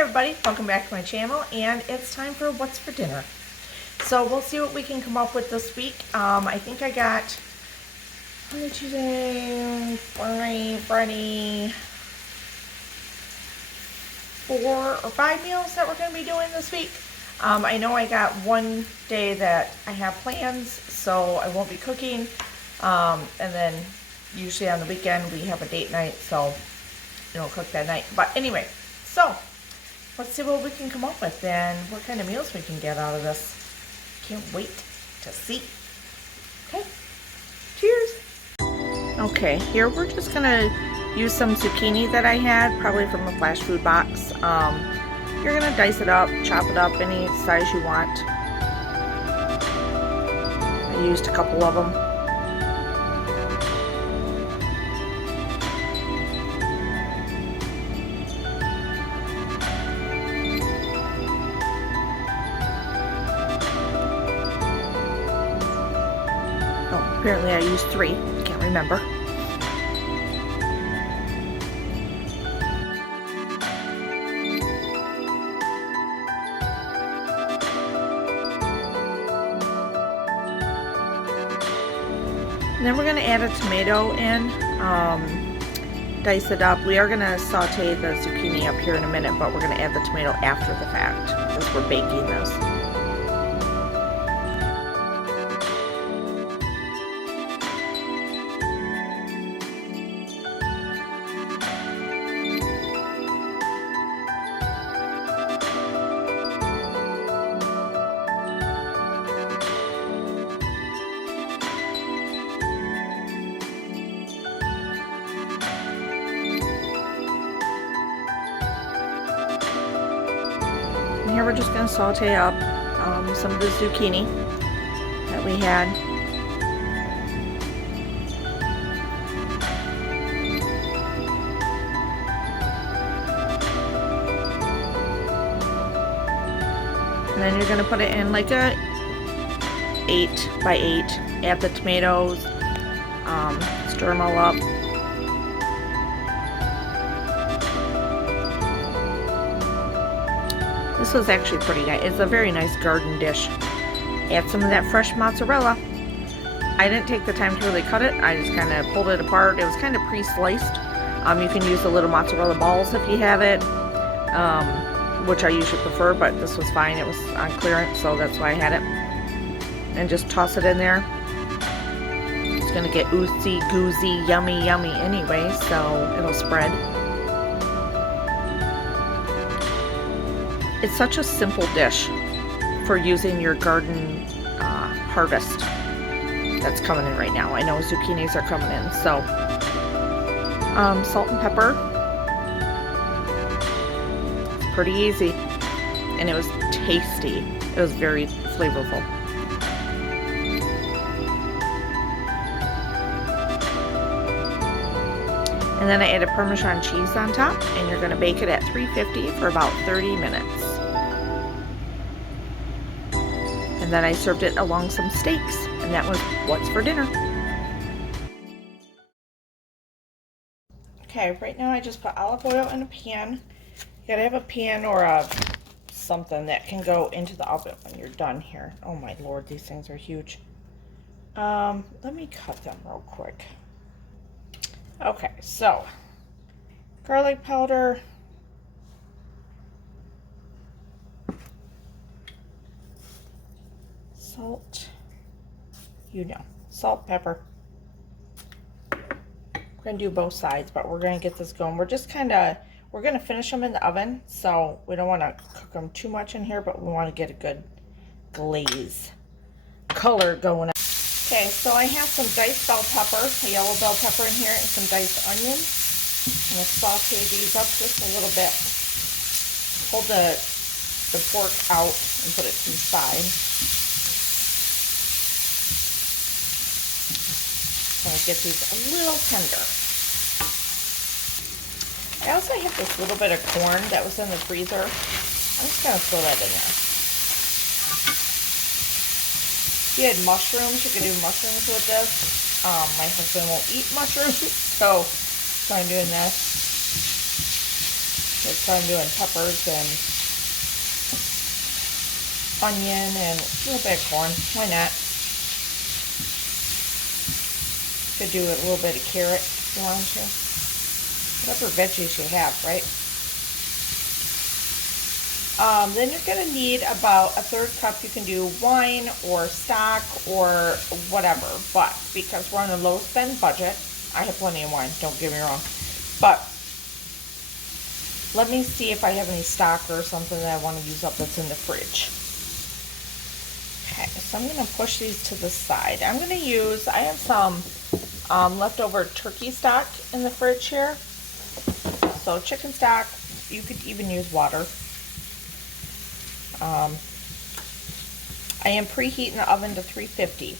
everybody, welcome back to my channel, and it's time for what's for dinner. So we'll see what we can come up with this week. I think I got Monday, Tuesday, Friday, 4 or 5 meals that we're going to be doing this week. I know I got one day that I have plans, so I won't be cooking. And then usually on the weekend we have a date night, so you know, cook that night. But anyway, so let's see what we can come up with and what kind of meals we can get out of this. Can't wait to see. Okay, cheers. Okay, here we're just gonna use some zucchini that I had, probably from a Flashfood box. You're gonna dice it up, chop it up any size you want. I used a couple of them. Apparently I used 3, can't remember. And then we're going to add a tomato in, dice it up. We are going to saute the zucchini up here in a minute, but we're going to add the tomato after the fact, because we're baking this. And here we're just going to saute up some of the zucchini that we had. And then you're going to put it in like a 8 by 8. Add the tomatoes, stir them all up. This was actually pretty nice. It's a very nice garden dish. Add some of that fresh mozzarella. I didn't take the time to really cut it. I just kind of pulled it apart. It was kind of pre-sliced. You can use the little mozzarella balls if you have it, which I usually prefer, but this was fine. It was on clearance, so that's why I had it. And just toss it in there. It's going to get oozy, goozy, yummy, yummy anyway, so it'll spread. It's such a simple dish for using your garden harvest that's coming in right now. I know zucchinis are coming in, so salt and pepper. It's pretty easy, and it was tasty. It was very flavorful. And then I added Parmesan cheese on top, and you're going to bake it at 350 for about 30 minutes. And then I served it along some steaks, and that was what's for dinner. Okay, right now I just put olive oil in a pan. You gotta have a pan or something that can go into the oven when you're done here. Oh my lord, these things are huge. Let me cut them real quick. Okay, so garlic powder, salt, you know, salt, pepper. We're going to do both sides, but we're going to get this going. We're just we're going to finish them in the oven, so we don't want to cook them too much in here, but we want to get a good glaze color going on. Okay, so I have some diced bell pepper, a yellow bell pepper in here, and some diced onion. I'm going to saute these up just a little bit. Pull the pork out and put it to the side. I'm going to get these a little tender. I also have this little bit of corn that was in the freezer. I'm just going to throw that in there. If you had mushrooms, you could do mushrooms with this. My husband won't eat mushrooms, so I'm doing this. So I'm doing peppers and onion and a little bit of corn. Why not? Could do a little bit of carrot if you want to. Whatever veggies you have, right? Then you're going to need about a 1/3 cup. You can do wine or stock or whatever. But because we're on a low spend budget, I have plenty of wine, don't get me wrong. But let me see if I have any stock or something that I want to use up that's in the fridge. Okay, so I'm going to push these to the side. I'm going to use, I have some leftover turkey stock in the fridge here. So chicken stock, you could even use water. I am preheating the oven to 350.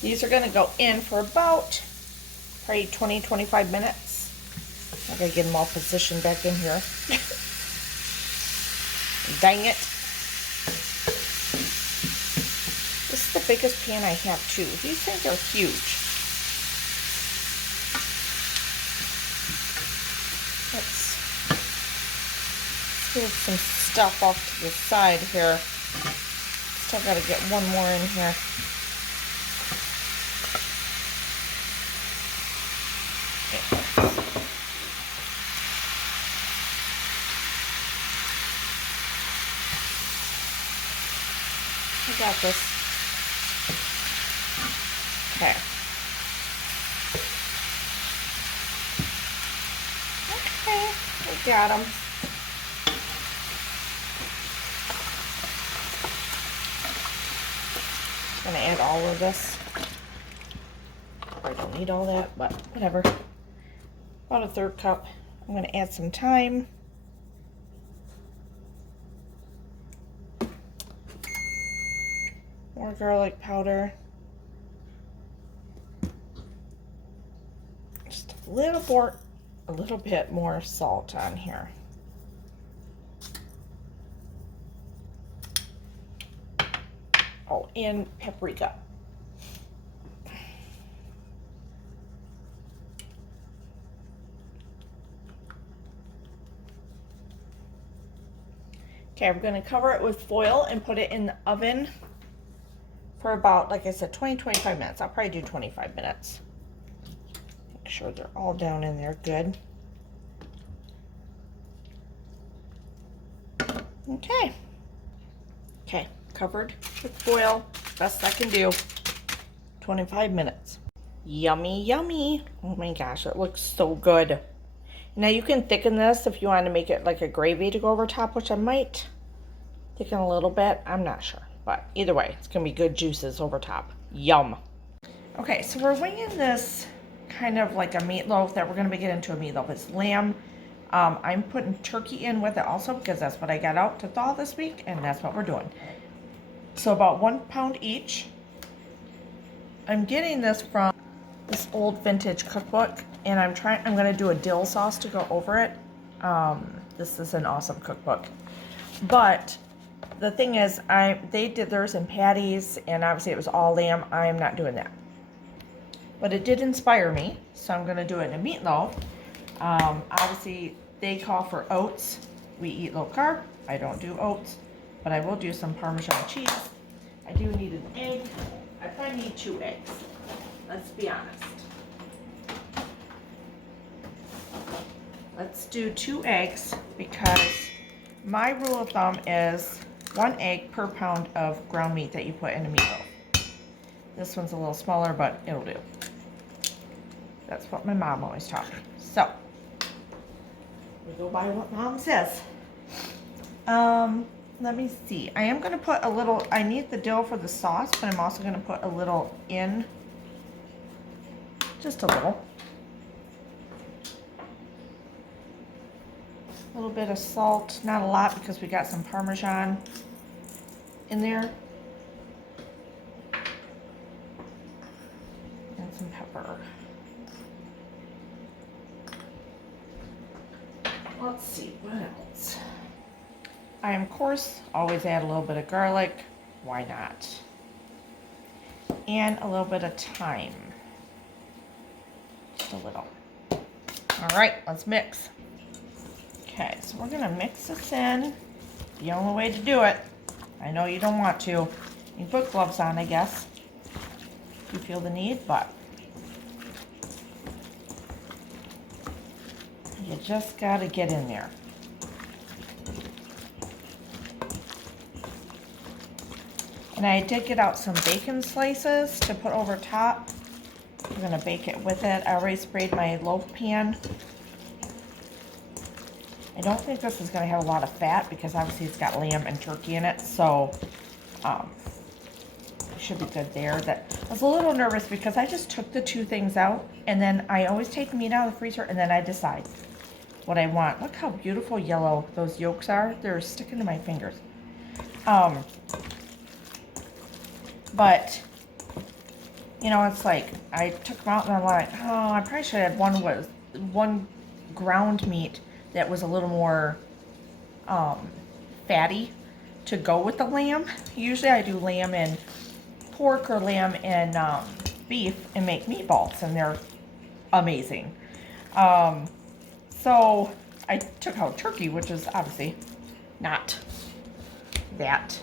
These are going to go in for about probably 20-25 minutes. I gotta get them all positioned back in here. Dang it. This is the biggest pan I have too. These things are huge. Let's get some stuff off to the side here. Still gotta get one more in here. I got this. Okay. Okay, we got them. I'm gonna add all of this. I don't need all that, but whatever. About a 1/3 cup. I'm gonna add some thyme. More garlic powder. Just a little bit more salt on here. Oh, and paprika. Okay, I'm going to cover it with foil and put it in the oven for about, like I said, 20-25 minutes. I'll probably do 25 minutes. Make sure they're all down in there good. Okay. Okay, covered with foil. Best I can do. 25 minutes. Yummy, yummy. Oh my gosh, it looks so good. Now you can thicken this if you want to make it like a gravy to go over top, which I might thicken a little bit. I'm not sure. But either way, it's going to be good juices over top. Yum. Okay, so we're winging this kind of like a meatloaf that we're going to make it into a meatloaf. It's lamb. I'm putting turkey in with it also because that's what I got out to thaw this week, and that's what we're doing. So about 1 pound each. I'm getting this from this old vintage cookbook, and I'm going to do a dill sauce to go over it. This is an awesome cookbook. But the thing is, they did theirs in patties, and obviously it was all lamb. I am not doing that. But it did inspire me, so I'm going to do it in a meatloaf. Obviously, they call for oats. We eat low carb. I don't do oats, but I will do some Parmesan cheese. I do need an egg. I probably need 2 eggs. Let's be honest. Let's do 2 eggs because my rule of thumb is 1 egg per pound of ground meat that you put in a meatloaf. This one's a little smaller, but it'll do. That's what my mom always taught me. So, we go by what mom says. Let me see. I am going to put a little, I need the dill for the sauce, but I'm also going to put a little in. Just a little. A little bit of salt, not a lot because we got some Parmesan in there. And some pepper. Let's see, what else? I, of course, always add a little bit of garlic. Why not? And a little bit of thyme. Just a little. All right, let's mix. Okay, so we're gonna mix this in. The only way to do it. I know you don't want to. You can put gloves on, I guess, if you feel the need, but you just gotta get in there. And I did get out some bacon slices to put over top. I'm gonna bake it with it. I already sprayed my loaf pan. I don't think this is gonna have a lot of fat because obviously it's got lamb and turkey in it, so it should be good there. I was a little nervous because I just took the two things out, and then I always take meat out of the freezer and then I decide what I want. Look how beautiful yellow those yolks are. They're sticking to my fingers. But, you know, it's like, I took them out and I'm like, oh, I probably should have had one ground meat that was a little more fatty to go with the lamb. Usually I do lamb and pork or lamb and beef and make meatballs, and they're amazing. So I took out turkey, which is obviously not that,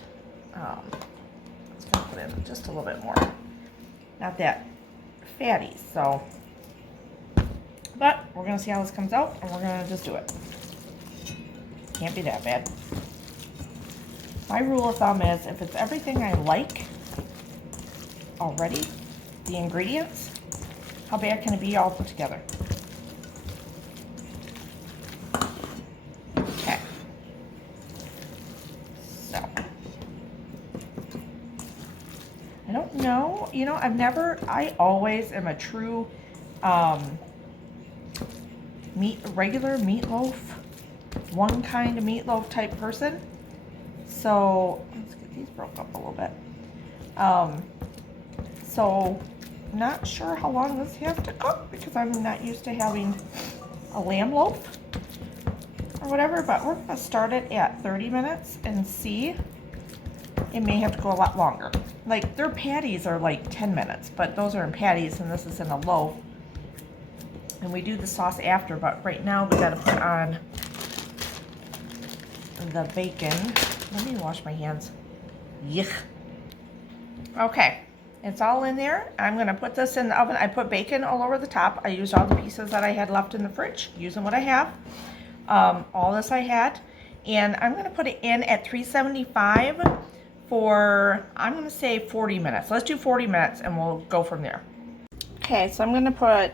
let's put in just a little bit more, not that fatty, so, but we're gonna see how this comes out, and we're gonna just do it. Can't be that bad. My rule of thumb is if it's everything I like already, the ingredients, how bad can it be all put together? Okay. So, I don't know, you know, I always am a true regular meatloaf, one kind of meatloaf type person. So, let's get these broke up a little bit. So, not sure how long this has to cook because I'm not used to having a lamb loaf or whatever, but we're gonna start it at 30 minutes and see. It may have to go a lot longer. Like, their patties are like 10 minutes, but those are in patties and this is in a loaf. And we do the sauce after, but right now we gotta put on the bacon. Let me wash my hands. Yuck. Okay, it's all in there. I'm gonna put this in the oven. I put bacon all over the top. I used all the pieces that I had left in the fridge, using what I have. All this I had. And I'm gonna put it in at 375 for, I'm gonna say 40 minutes. Let's do 40 minutes and we'll go from there. Okay, so I'm gonna put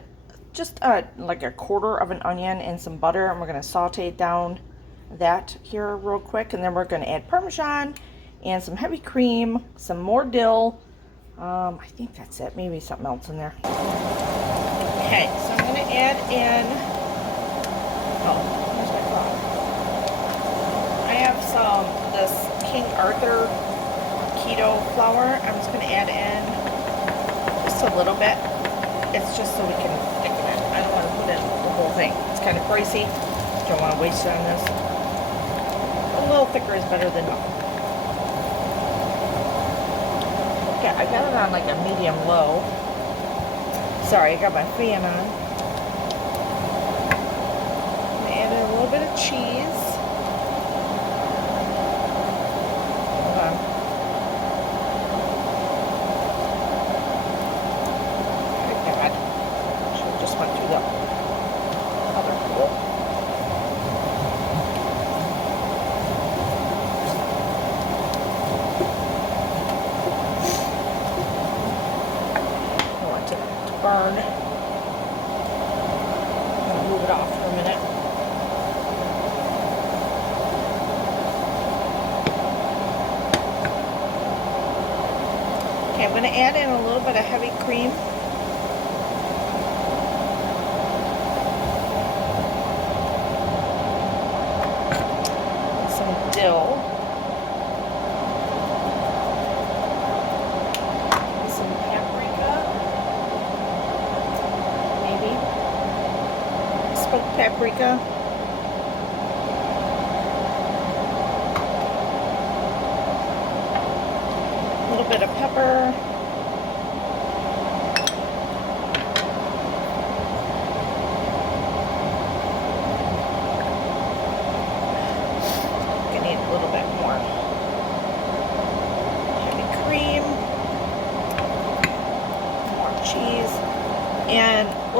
just like a quarter of an onion and some butter, and we're gonna saute down that here real quick, and then we're going to add Parmesan and some heavy cream, some more dill. I think that's it. Maybe something else in there. Okay, so I'm going to add in, oh, here's my phone. I have this King Arthur keto flour. I'm just going to add in just a little bit. It's just so we can thicken it. I don't want to put in the whole thing. It's kind of pricey. Don't want to waste it on this. A little thicker is better than nothing. Okay, I got it on like a medium low. Sorry, I got my fan on. I added a little bit of cheese. Hold on. Good God. Should have just went through the other bowl. Burn. I'm gonna move it off for a minute. Okay, I'm gonna add in a little bit of heavy cream. Some dill. Paprika, a little bit of pepper,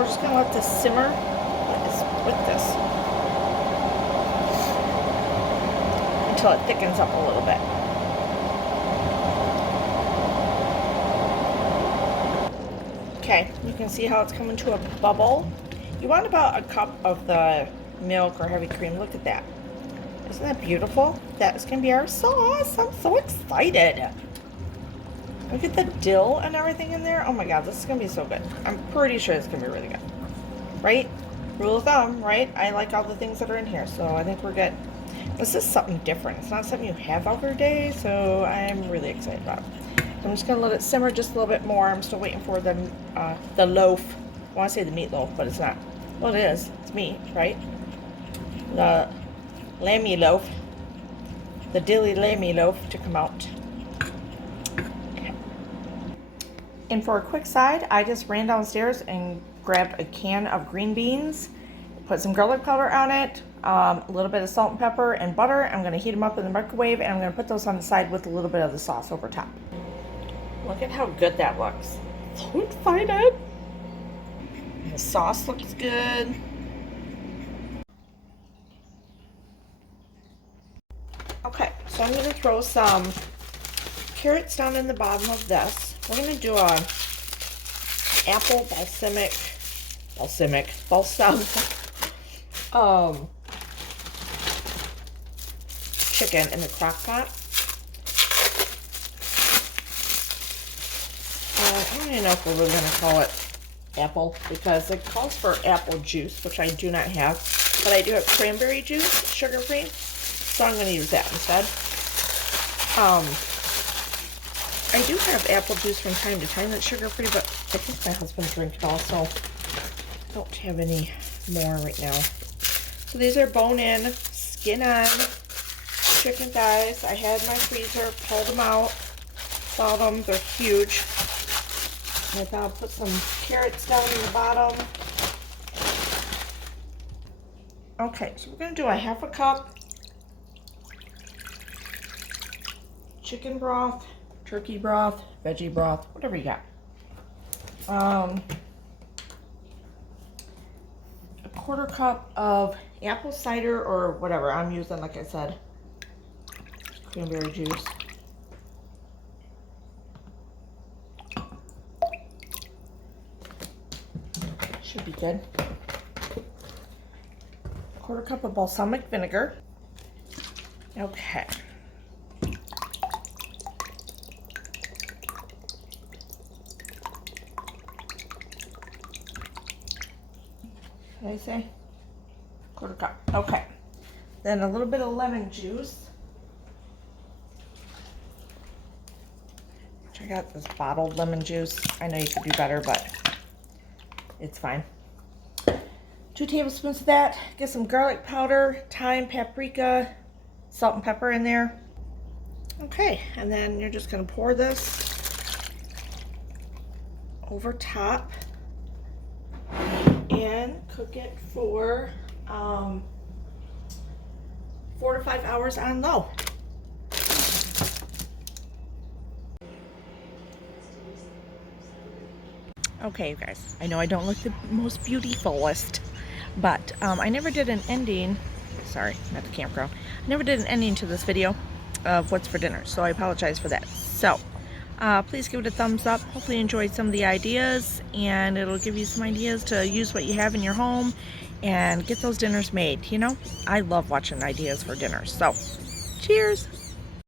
just gonna let this simmer with this until it thickens up a little bit. Okay, you can see how it's coming to a bubble. You want about a cup of the milk or heavy cream. Look at that. Isn't that beautiful? That is going to be our sauce. I'm so excited. Look at the dill and everything in there. Oh my god, this is going to be so good. I'm pretty sure it's going to be really good. Right? Rule of thumb, right? I like all the things that are in here, so I think we're good. This is something different. It's not something you have every day, so I'm really excited about it. I'm just going to let it simmer just a little bit more. I'm still waiting for the loaf. I want to say the meatloaf, but it's not. Well, it is. It's meat, right? The lammy loaf. The dilly lammy loaf to come out. Okay. And for a quick side, I just ran downstairs and grabbed a can of green beans. Put some garlic powder on it. A little bit of salt and pepper and butter. I'm going to heat them up in the microwave, and I'm going to put those on the side with a little bit of the sauce over top. Look at how good that looks. So excited. The sauce looks good. Okay, so I'm going to throw some carrots down in the bottom of this. We're going to do a apple balsamic chicken in the crock pot. I don't even know if we're really going to call it apple because it calls for apple juice, which I do not have, but I do have cranberry juice, sugar-free, so I'm going to use that instead. I do have apple juice from time to time that's sugar-free, but I think my husband drinks it all, so I don't have any more right now. So these are bone-in, skin-on chicken thighs. I had my freezer, pulled them out, saw them, they're huge. I thought I'll put some carrots down in the bottom. Okay, so we're going to do a half a cup chicken broth, turkey broth, veggie broth, whatever you got. A quarter cup of apple cider or whatever I'm using, like I said, cranberry juice. Should be good. Quarter cup of balsamic vinegar. Okay. What did I say? Quarter cup. Okay. Then a little bit of lemon juice. Which I got this bottled lemon juice. I know you could do better, but it's fine. 2 tablespoons of that. Get some garlic powder, thyme, paprika, salt and pepper in there. Okay, and then you're just going to pour this over top and cook it for 4 to 5 hours on low. Okay, you guys, I know I don't look the most beautifulest, but I never did an ending, sorry, not the campground, I never did an ending to this video of what's for dinner, so I apologize for that. So, please give it a thumbs up. Hopefully you enjoyed some of the ideas, and it'll give you some ideas to use what you have in your home and get those dinners made. You know, I love watching ideas for dinner. So, cheers!